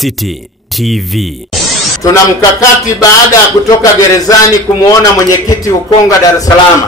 City TV. Tuna mkakati baada ya kutoka gerezani kumuona mwenyekiti Ukonga Dar es Salaam.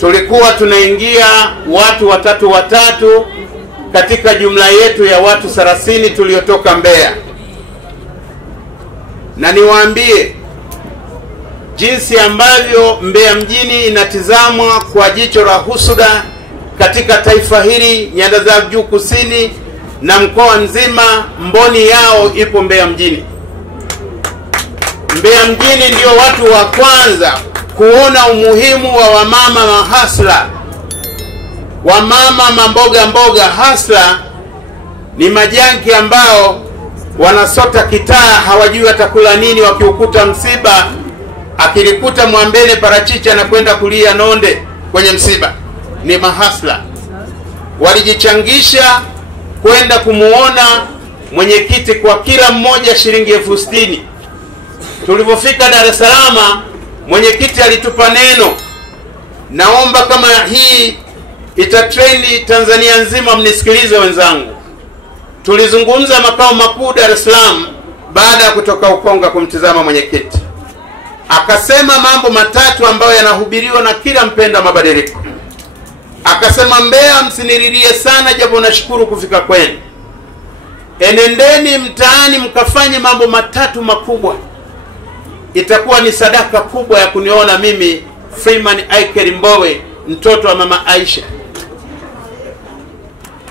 Tulikuwa tunaingia watu watatu katika jumla yetu ya watu 30 tuliotoka Mbeya. Na niwaambie jinsi ambavyo Mbeya mjini inatizamwa kwa jicho la husuda katika taifa hili, nyanda za juu kusini na mkoa nzima. Mboni yao ipo Mbeya mjini. Mbeya mjini ndio watu wa kwanza kuona umuhimu wa wamama mahasla. Wamama mamboga hasla ni majanki ambao wanasota kitaa, hawajui atakula nini wakiukuta msiba. Akilikuta mwambene parachichi anakwenda kulia nonde kwenye msiba. Ni mahasla. Walijichangisha kwenda kumuona mwenyekiti, kwa kila mmoja shilingi 60,000. Tulipofika Dar es Salaam, mwenyekiti alitupa neno. Naomba kama hii itatrendi Tanzania nzima, mnisikilize wenzangu. Tulizungumza makao makuu Dar es Salaam baada ya kutoka Ukonga kumtizama mwenyekiti. Akasema mambo matatu ambayo yanahubiriwa na kila mpenda mabadiliko. Akasema, Mbeya msiniririe sana, japo nashukuru kufika kwenu. Enendeni mtaani mkafanye mambo matatu makubwa. Itakuwa ni sadaka kubwa ya kuniona mimi Freeman Aikeri Mbowe, mtoto wa mama Aisha.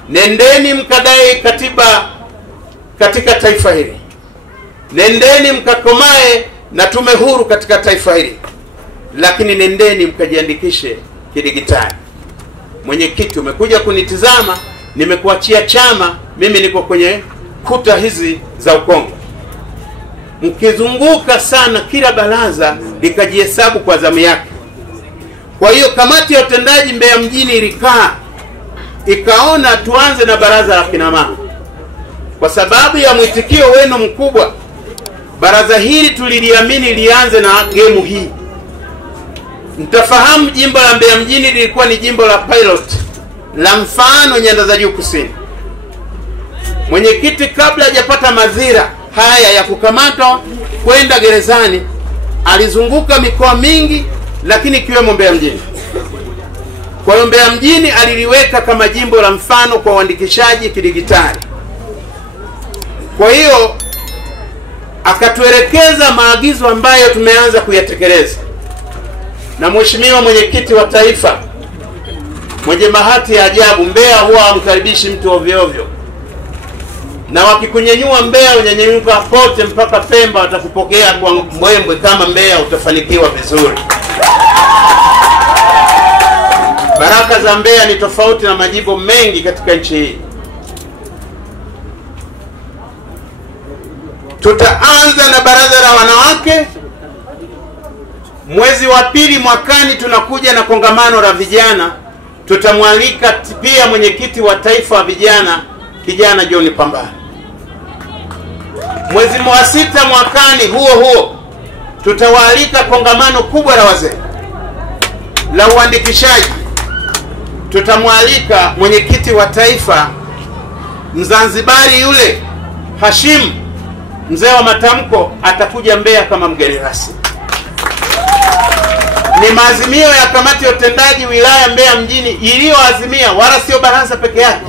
Nendeni mkadai katiba katika taifa hili. Nendeni mkakomae na tume huru katika taifa hili. Lakini nendeni mkajiandikishe kidigitali. Mwenyekiti, umekuja kunitizama, nimekuachia chama, mimi niko kwenye kuta hizi za Ukonga. Mkizunguka sana, kila baraza likajihesabu kwa zamu yake. Kwa hiyo kamati ya utendaji Mbeya mjini ilikaa ikaona tuanze na baraza la kina mama. Kwa sababu ya mwitikio wenu mkubwa, baraza hili tuliliamini lianze na gemu hii. Mtafahamu jimbo la Mbeya mjini lilikuwa ni jimbo la pilot la mfano nyanda za juu kusini. Mwenyekiti kabla hajapata madhira haya ya kukamatwa kwenda gerezani, alizunguka mikoa mingi, lakini ikiwemo Mbeya mjini. Kwa hiyo Mbeya mjini aliliweka kama jimbo la mfano kwa uandikishaji kidigitali. Kwa hiyo akatuelekeza maagizo ambayo tumeanza kuyatekeleza. Na mheshimiwa mwenyekiti wa taifa mwenye bahati ya ajabu, Mbeya huwa hamkaribishi mtu ovyo ovyo. Na wakikunyenyua Mbeya unyenyuka pote mpaka Pemba, watakupokea kwa mbwembwe kama Mbeya utafanikiwa vizuri. Baraka za Mbeya ni tofauti na majimbo mengi katika nchi hii. Tutaanza na baraza la wanawake. Mwezi wa pili mwakani tunakuja na kongamano la vijana. Tutamwalika pia mwenyekiti wa taifa wa vijana, kijana John Pambana. Mwezi wa 6 mwakani huo tutawaalika kongamano kubwa la wazee la uandikishaji. Tutamwalika mwenyekiti wa taifa Mzanzibari yule Hashim, mzee wa matamko, atakuja Mbeya kama mgeni rasmi. Ni maazimio ya kamati ya utendaji wilaya Mbeya mjini iliyoazimia, wala sio baraza peke yake.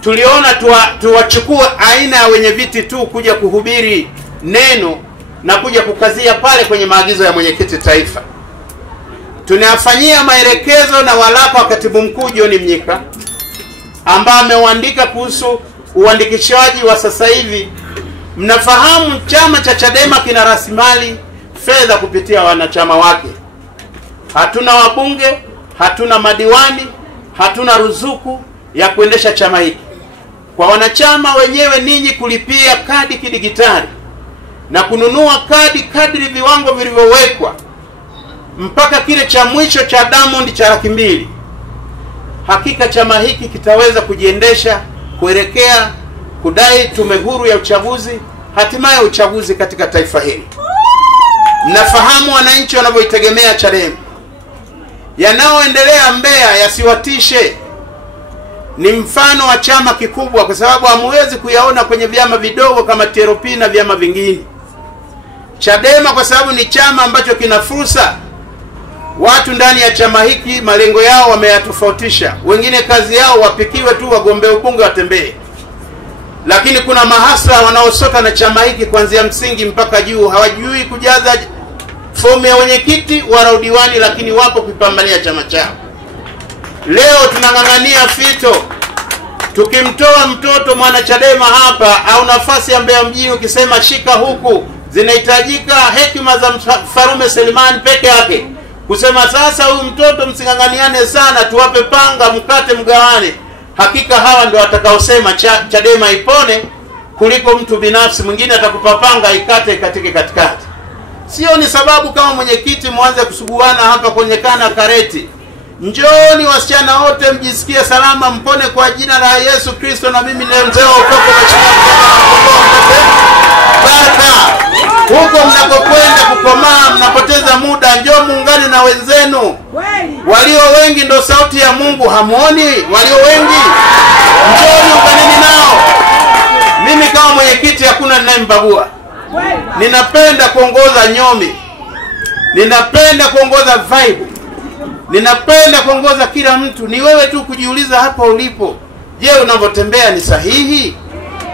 Tuliona tuwachukue aina ya wenye viti tu kuja kuhubiri neno na kuja kukazia pale kwenye maagizo ya mwenyekiti taifa. Tunayafanyia maelekezo na walaka wa katibu mkuu John Mnyika, ambaye ameuandika kuhusu uandikishaji wa sasa hivi. Mnafahamu chama cha Chadema kina rasilimali fedha kupitia wanachama wake. Hatuna wabunge, hatuna madiwani, hatuna ruzuku ya kuendesha chama hiki. Kwa wanachama wenyewe ninyi kulipia kadi kidigitali na kununua kadi kadri viwango vilivyowekwa mpaka kile cha mwisho cha Diamond cha 200,000. Hakika chama hiki kitaweza kujiendesha kuelekea kudai tume huru ya uchaguzi, hatimaye uchaguzi katika taifa hili. Mnafahamu wananchi wanavyoitegemea Chadema. Yanayoendelea Mbeya yasiwatishe. ni mfano wa chama kikubwa, kwa sababu hamuwezi kuyaona kwenye vyama vidogo kama TLP na vyama vingine. Chadema kwa sababu ni chama ambacho kina fursa. Watu ndani ya chama hiki malengo yao wameyatofautisha. Wengine kazi yao wapikiwe tu wagombea ubunge watembee. Lakini kuna mahasla wanaosota na chama hiki kuanzia msingi mpaka juu, hawajui kujaza fomu ya wenyekiti wala udiwani, lakini wapo kupambania chama chao. Leo tunang'ang'ania fito. Tukimtoa mtoto mwana Chadema hapa au nafasi ya Mbeya mjini ukisema shika huku, zinahitajika hekima za Mfarume Selemani peke yake. Kusema sasa huyu mtoto msing'ang'aniane sana, tuwape panga mkate mgawane. Hakika hawa ndio watakaosema Chadema ipone kuliko mtu binafsi mwingine atakupa panga ikate katikati. Sio ni sababu kama mwenyekiti mwanze kusuguana hapa kwenye kana kareti. Njoni wasichana wote mjisikie salama, mpone kwa jina la Yesu Kristo, na mimi ni mzee wa ukoko na baraka. Huko mnakokwenda kukomaa mnapoteza muda, njoo muungane na wenzenu. Walio wengi ndo sauti ya Mungu, hamuoni? Walio wengi njoni unganeni nao. Mimi kama mwenyekiti hakuna ninayembagua. Ninapenda kuongoza nyomi. Ninapenda kuongoza vibe. Ninapenda kuongoza kila mtu. Ni wewe tu kujiuliza hapa ulipo. Je, unavyotembea ni sahihi?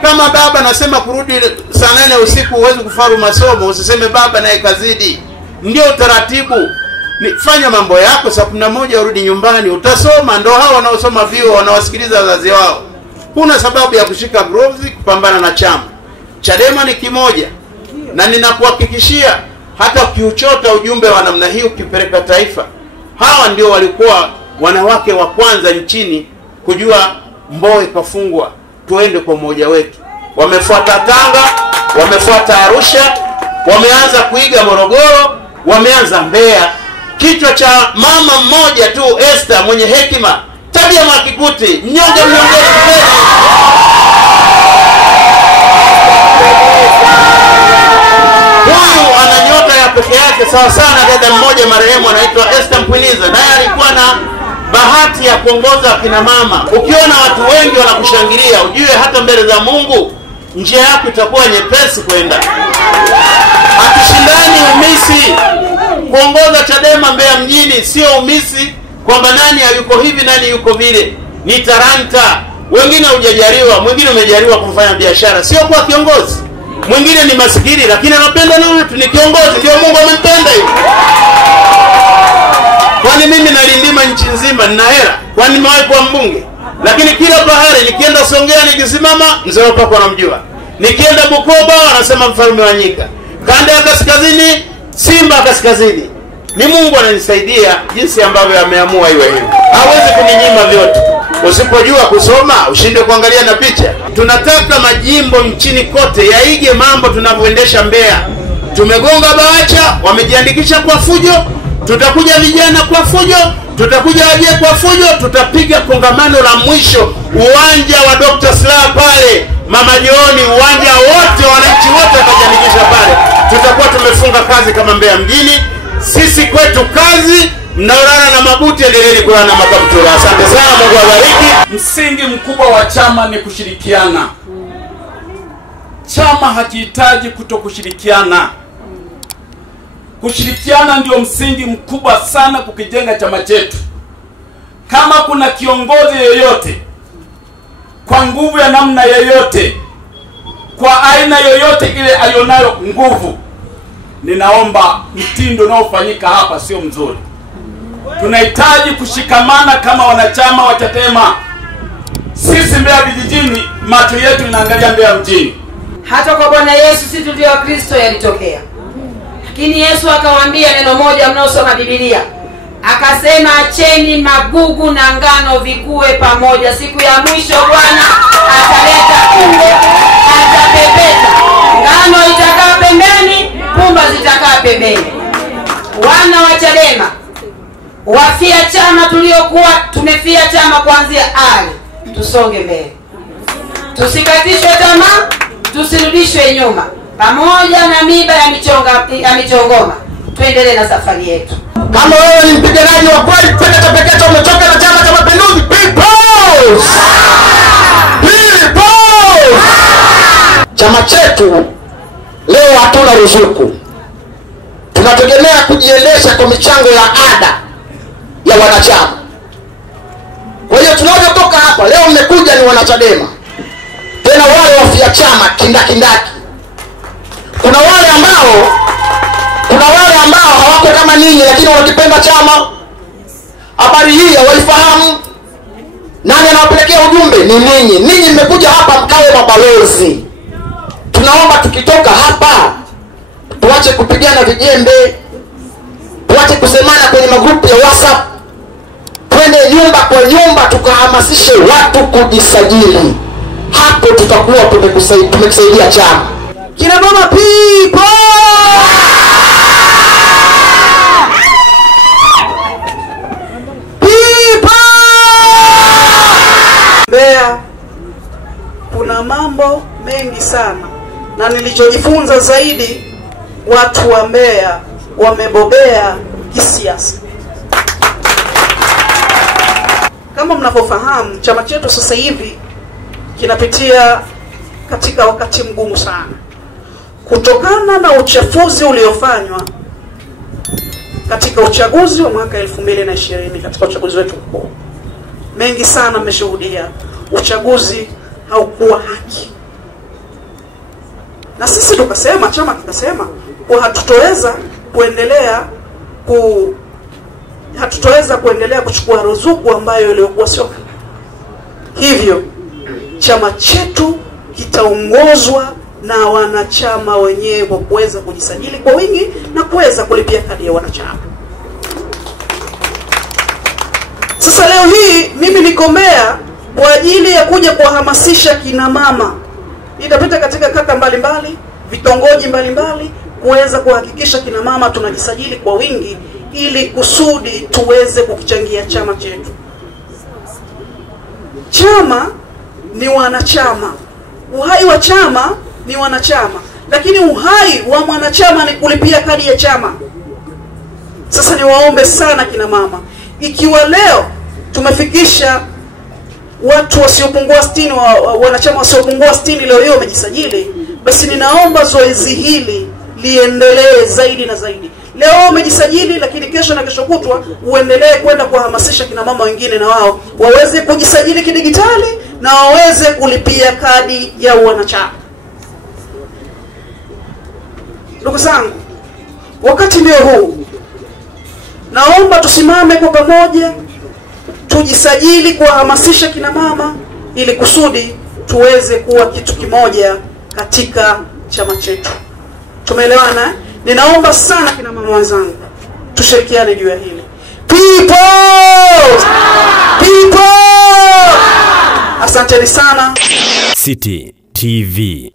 Kama baba nasema kurudi saa 8 usiku uweze kufaru masomo, usiseme baba naye kazidi. Ndio utaratibu. Fanya mambo yako, saa 11 urudi nyumbani, utasoma. Ndio hao wanaosoma vyuo wanawasikiliza wazazi wao. Huna sababu ya kushika gloves kupambana na chama. Chadema ni kimoja. Na ninakuhakikishia hata ukiuchota ujumbe wa namna hii ukipeleka taifa, hawa ndio walikuwa wanawake wa kwanza nchini kujua Mbowe kafungwa, tuende kwa mmoja wetu. Wamefuata Tanga, wamefuata Arusha, wameanza kuiga Morogoro, wameanza Mbeya. Kichwa cha mama mmoja tu, Esther mwenye hekima, tabia makikuti, mnyonge mbele. Huyu ana nyota ya peke yake sawa sana. Dada mmoja marehemu anaitwa Esther Mpwiliza, naye alikuwa na bahati ya kuongoza kina mama. Ukiona watu wengi wanakushangilia, ujue hata mbele za Mungu njia yako itakuwa nyepesi kwenda. Hatushindani umisi. Kuongoza Chadema Mbeya mjini sio umisi kwamba nani yuko hivi nani yuko vile. Ni talanta. Wengine hujajaliwa, mwingine umejaliwa kufanya biashara, sio kwa kiongozi. Mwingine ni masikini lakini anapenda na watu, ni kiongozi, ndio Mungu amempenda hivi. Kwani mimi nalindima nchi nzima nina hela? Kwani nimewahi kuwa mbunge? Lakini kila bahari nikienda Songea nikisimama mzee wa pako anamjua. Nikienda Bukoba anasema Mfalme wa Nyika. Kanda ya kaskazini Simba kaskazini. Ni Mungu ananisaidia jinsi ambavyo ameamua iwe hivi. Hawezi kuninyima vyote. Usipojua kusoma ushinde kuangalia na picha. Tunataka majimbo nchini kote yaige mambo tunavyoendesha Mbeya. Tumegonga Bawacha, wamejiandikisha kwa fujo. Tutakuja vijana kwa fujo, tutakuja wajie kwa fujo, tutapiga kongamano la mwisho uwanja wa Dr. Slaa pale Mama Jioni, uwanja wote wananchi wote watajiandikisha pale. Tutakuwa tumefunga kazi kama Mbeya mjini. Sisi kwetu kazi, mnaolala na mabuti endeleeni kulala na makaptura. Asante sana, Mungu awabariki. Msingi mkubwa wa chama ni kushirikiana. Chama hakihitaji kutokushirikiana. Kushirikiana ndio msingi mkubwa sana kukijenga chama chetu. Kama kuna kiongozi yoyote kwa nguvu ya namna yoyote, kwa aina yoyote ile alionayo nguvu, ninaomba mtindo unaofanyika hapa sio mzuri. Tunahitaji kushikamana kama wanachama wa Chadema. Sisi Mbeya vijijini macho yetu inaangalia Mbeya mjini. Hata kwa Bwana Yesu sisi tulio Kristo yalitokea. Lakini Yesu akawaambia neno moja mnaosoma Biblia. Akasema acheni magugu na ngano vikue pamoja. Siku ya mwisho Bwana ataleta kunde, atapepeta. Ngano itakaa pembeni, pumba zitakaa pembeni. Wana wa Chadema, wafia chama tuliokuwa tumefia chama kuanzia ali. Tusonge mbele. Tusikatishwe tamaa, tusirudishwe nyuma. Pamoja na miba ya michongoma, tuendelee na safari yetu. Kama wewe ni mpiganaji wa kweli, kwenda Chapeketa umetoka na Chama cha Mapinduzi, people! Chama chetu leo hatuna ruzuku, tunategemea kujiendesha kwa michango ya ada ya wanachama. Kwa hiyo tunapotoka hapa leo, mmekuja ni wanachadema, tena wale wafia chama kindakindaki. Kuna wale ambao hawako kama ninyi, lakini wanakipenda chama. Habari hii hawaifahamu. Nani anawapelekea ujumbe? Ni ninyi. Ninyi mmekuja hapa mkawe mabalozi. Tunaomba tukitoka hapa tuache kupigana vijembe, tuache kusemana kwenye magrupu ya WhatsApp, twende nyumba kwa nyumba tukahamasishe watu kujisajili. Hapo tutakuwa tumekusaidia chama. Kina mama people! Mbeya kuna mambo mengi sana, na nilichojifunza zaidi, watu wa Mbeya wamebobea kisiasa. Kama mnavyofahamu, chama chetu sasa hivi kinapitia katika wakati mgumu sana kutokana na uchafuzi uliofanywa katika uchaguzi wa mwaka 2020. Katika uchaguzi wetu mkuu, mengi sana mmeshuhudia, uchaguzi haukuwa haki. Na sisi tukasema, chama kikasema, kwa hatutoweza kuendelea kuchukua ruzuku ambayo iliyokuwa sio. Hivyo chama chetu kitaongozwa na wanachama wenyewe kwa kuweza kujisajili kwa wingi na kuweza kulipia kadi ya wanachama. Sasa leo hii mimi niko Mbeya kwa ajili ya kuja kuhamasisha kina mama. Nitapita katika kata mbalimbali, vitongoji mbalimbali, kuweza kuhakikisha kina mama tunajisajili kwa wingi ili kusudi tuweze kukichangia chama chetu. Chama ni wanachama, uhai wa chama ni wanachama, lakini uhai wa mwanachama ni kulipia kadi ya chama. Sasa niwaombe sana kina mama, ikiwa leo tumefikisha watu wasiopungua 60, wanachama wasiopungua 60 leo hiyo wamejisajili, basi ninaomba zoezi hili liendelee zaidi na zaidi. Leo umejisajili, lakini kesho na kesho kutwa uendelee kwenda kuhamasisha kina mama wengine na wao waweze kujisajili kidigitali na waweze kulipia kadi ya wanachama. Ndugu zangu, wakati ndio huu. Naomba tusimame kwa pamoja, tujisajili kuhamasisha kina mama ili kusudi tuweze kuwa kitu kimoja katika chama chetu. Tumeelewana? Ninaomba sana kina mama wenzangu tushirikiane juu ya hili. People! People! Asanteni sana. City TV.